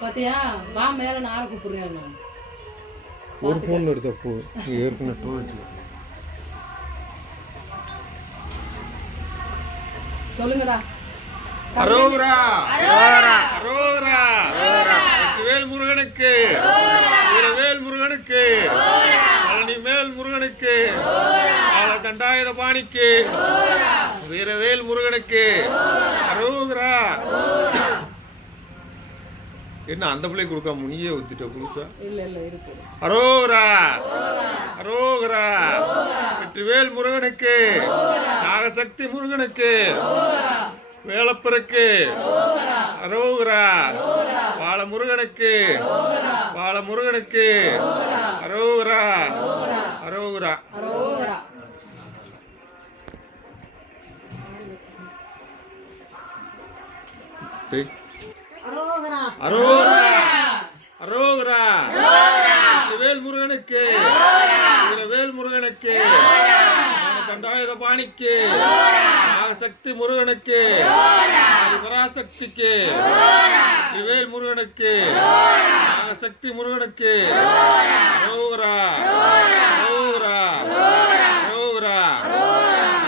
பாத்தியா வா மேல நார கூப்பிடுறேன். ஒரு போன் எடுத்த போ ஏற்கனவே டோல் சொல்லுங்கடா. அரோகரா அரோகரா அரோகரா வேல் முருகனுக்கு வேல் முருகனுக்கு பழனிமேல் முருகனுக்கு தண்டாயுத பாணிக்கு வீரவேல் முருகனுக்கு அரோகரா. என்ன அந்த பிள்ளை கொடுக்காம முனியே ஊத்திட்ட புதுசா? இல்ல இல்ல இருக்கு. அரோகரா அரோகரா வெற்றிவேல் முருகனுக்கு நாகசக்தி முருகனுக்கு வேலப்பருக்கு அரோகரா பால முருகனுக்கு பால முருகனுக்கு அரோகரா அரோகரா அரோகரா. அரோகரா அரோகரா வேல் முருகனுக்கு வேல் முருகனுக்கு தண்டாயுத பாணிக்கு சக்தி முருகனுக்கு பராசக்திக்கு வேல் முருகனுக்கு சக்தி முருகனுக்கு அரோகரா அரோகரா அரோகரா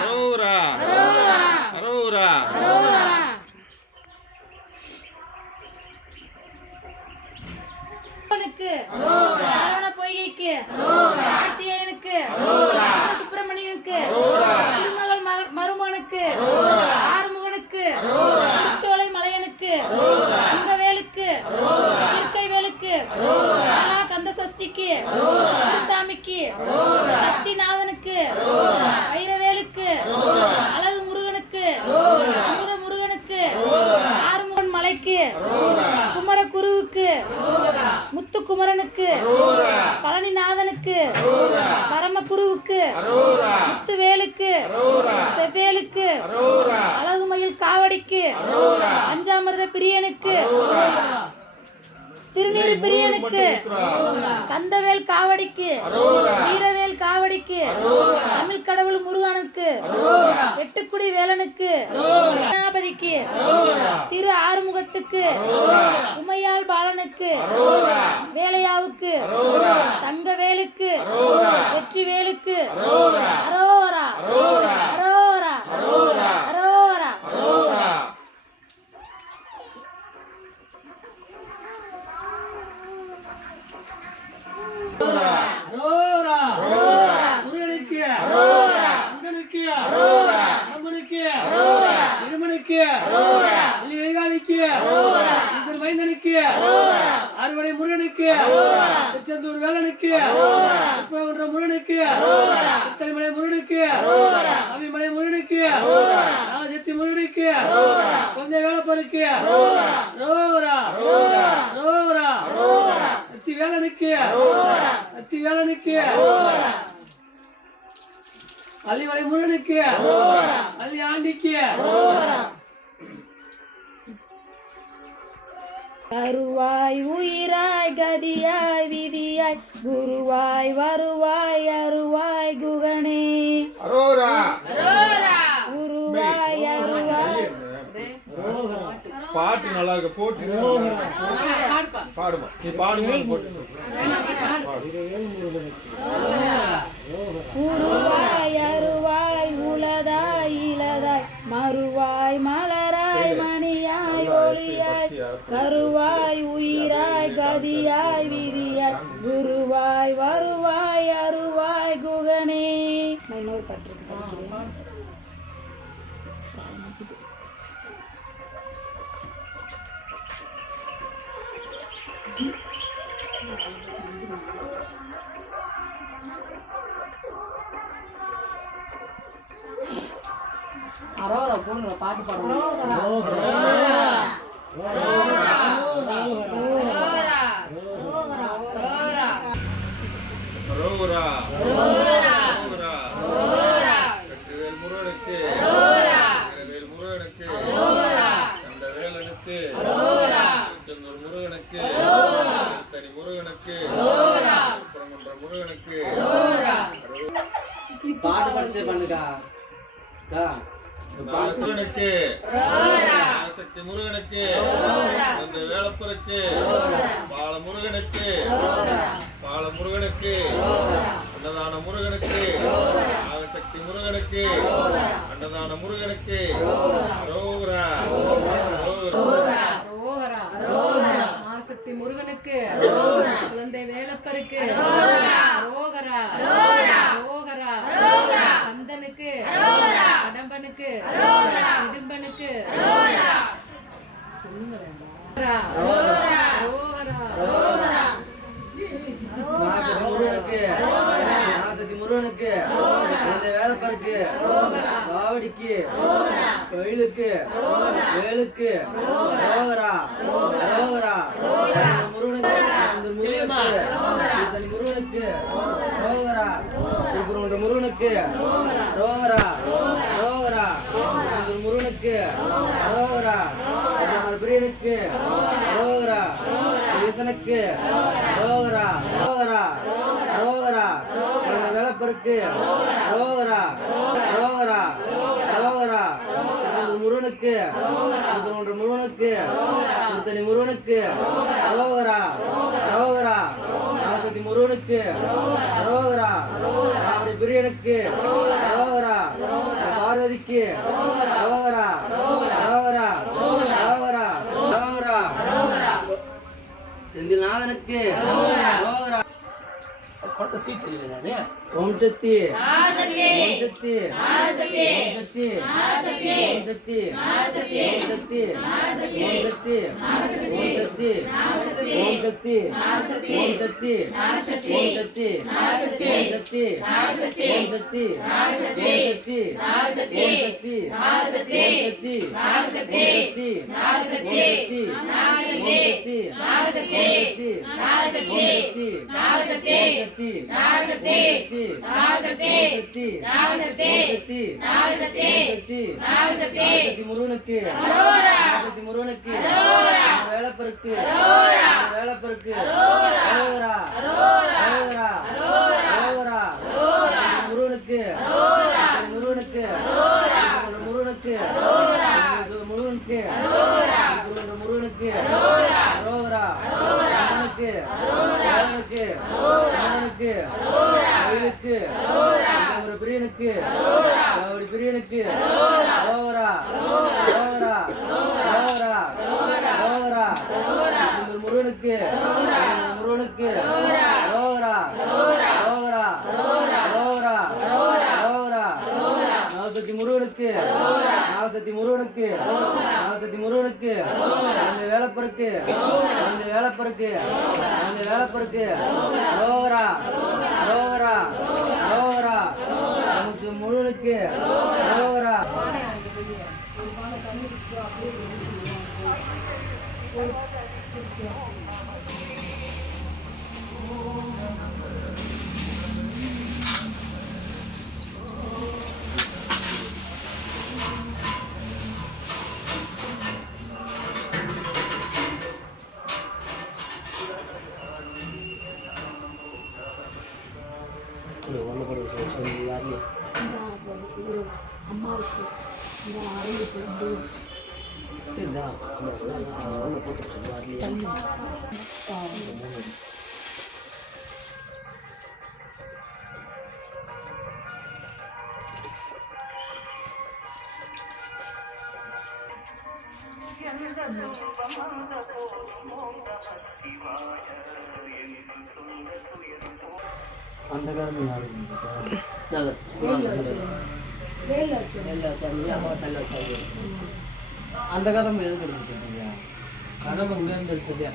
அரோகரா அரோகரா. பொய்கைக்கு கார்த்திகேயனுக்கு சுப்பிரமணியனுக்கு திருமகள் மருமகனுக்கு ஆறுமுகனுக்கு திருச்சோலை மலையனுக்கு அங்கவேலுக்கு வேலுக்கு மகா கந்த சஷ்டிக்கு குருசாமிக்கு சஷ்டிநாதனுக்கு வைரவேலுக்கு அழகு முருகனுக்கு அமுத முருகனுக்கு ஆறுமுகன் மலைக்கு குமர குருவுக்கு முத்து குமரனுக்கு பழனிநாதனுக்கு பரமகுருவுக்கு முத்துவேலுக்கு செவ்வேலுக்கு அழகுமயில் காவடிக்கு பஞ்சாமிர்த பிரியனுக்கு திருநீறு பிரியனுக்கு கந்தவேல் காவடிக்கு வீரவேல் காவடிக்கு தமிழ் கடவுள் முருகனுக்கு எட்டுக்குடி வேலனுக்கு கணபதிக்கு திரு ஆறுமுகத்துக்கு உமையாள் பாலனுக்கு வேலையாவுக்கு தங்கவேலுக்கு வெற்றிவேலுக்கு அரோகரா அரோகரா அரோகரா. முருகனுக்கு அண்ணனுக்கு அம்மனுக்கு இடுமனுக்கு அலிகாலிக்கு மைந்தனுக்கு அறுவடை முருகனுக்கு திருச்செந்தூர் வேலனுக்கு முருகனுக்கு முத்தரிமலை முருகனுக்கு சாமிமலை முருகனுக்கு நாகசக்தி முருகனுக்கு கொஞ்ச வேலப்பருக்கு ரோரா ரோரா சக்தி வேலனுக்கு சக்தி வேலனுக்கு அள்ளிமலை முருகனுக்கு அள்ளி ஆண்டிக்கு கருவாய் உயிராய் கதியாய் விதியாய் குருவாய் வருவாய் அருவாய் குகனே குருவாய் அருவாய். பாட்டு நல்லா இருக்கு போட்டு பாடுமா நீ பாடுமா குருவாய் அருவாய் உலதாய் இலதாய் மறுவாய் மலராய் மணியாய் ஒளியாய் கருவாய் உயிராய் கதியாய் விதியாய் குருவாய் வருவாய் அருவாய் குகனே. இன்னொரு பாட்டு அரோகரா போடுங்க பாட்டு பாடுங்க. அரோகரா வெற்றிவேல் முருகனுக்கு வேல் முருகனுக்கு அந்த வேலனுக்கு திருச்செந்தூர் முருகனுக்கு தனி முருகனுக்கு முருகனுக்கு பாட்டு பண்ணுக்கா முருகனுக்கு சக்தி முருகனுக்கு இந்த வேலப்பருக்கு பால முருகனுக்கு அன்னதான முருகனுக்கு சக்தி முருகனுக்கு அன்னதான முருகனுக்கு சக்தி முருகனுக்கு குழந்தை வேலப்பருக்கு கந்தனுக்கு கடம்பனுக்கு இடும்பனுக்கு முருகனுக்கு குழந்தை வேலப்பருக்கு காவடிக்கு கோயிலுக்கு வேலுக்கு முருகனுக்கு முருகனுக்கு முருகனுக்கு பிரியனுக்கு ஈசனுக்கு வேலப்பருக்கு முருகனுக்கு முருகனுக்கு முருகனுக்கு சக்தி முருகனுக்கு பிரியனுக்கு பார்வதிக்கு செந்தில்நாதனுக்கு ஓம் சக்தி முருகனுக்கு வேலப்பருக்கு முருகனுக்கு பிரியனுக்கு பிரியனுக்கு முருகனுக்கு சக்தி முருகனுக்கு அந்த வேலப்பருக்கு முருகனுக்கு அந்த காலம் அந்த கதம் எதுக்கு எடுத்துருக்கீங்க? கதம் இங்க இருந்து எடுத்தது.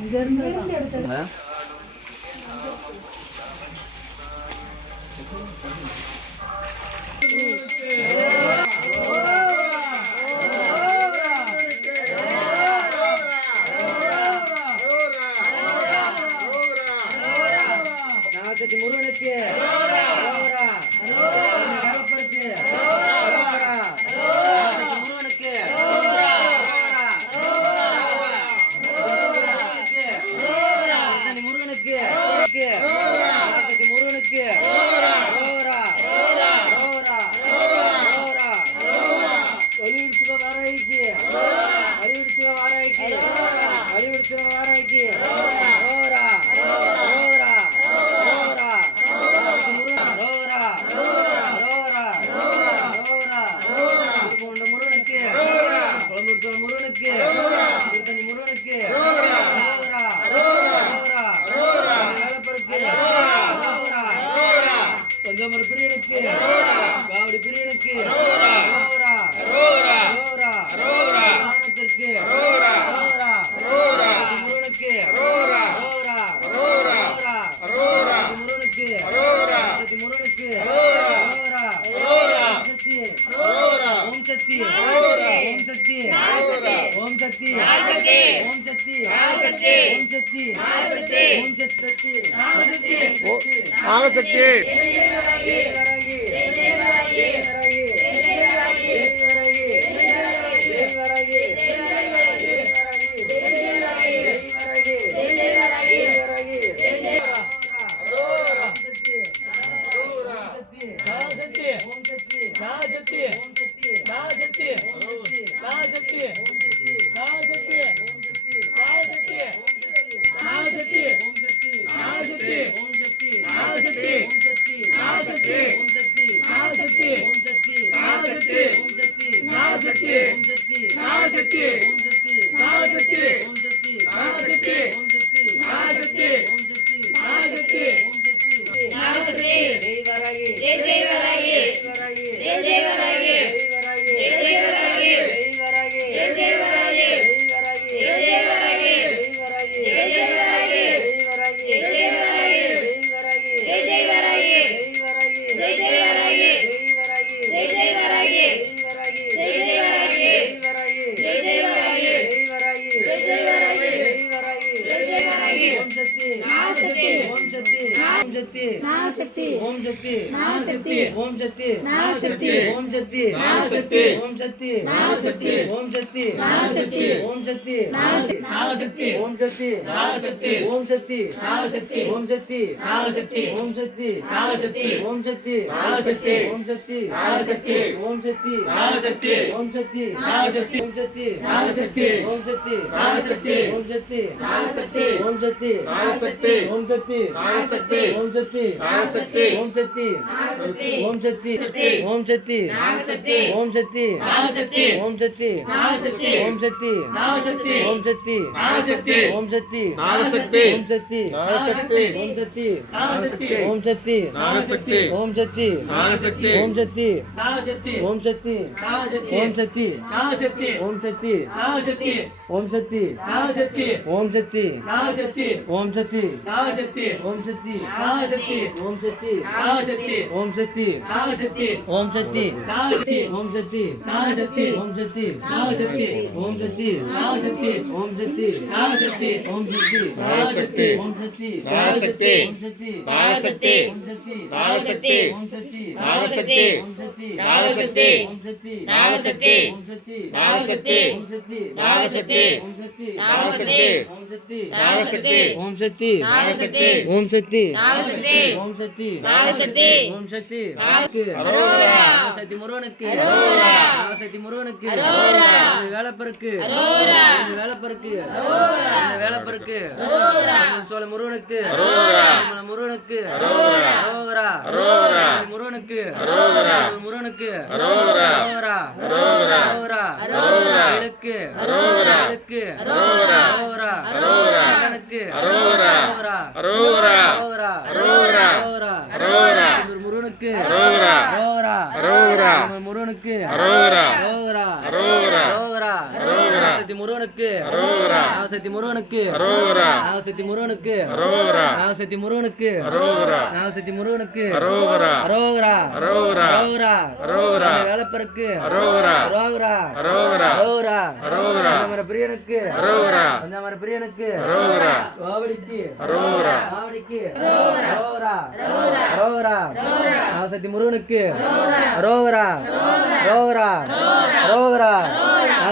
முருகனுக்கு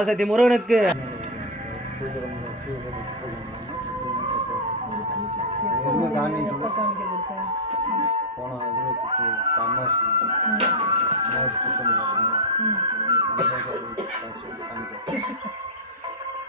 சக்தி போன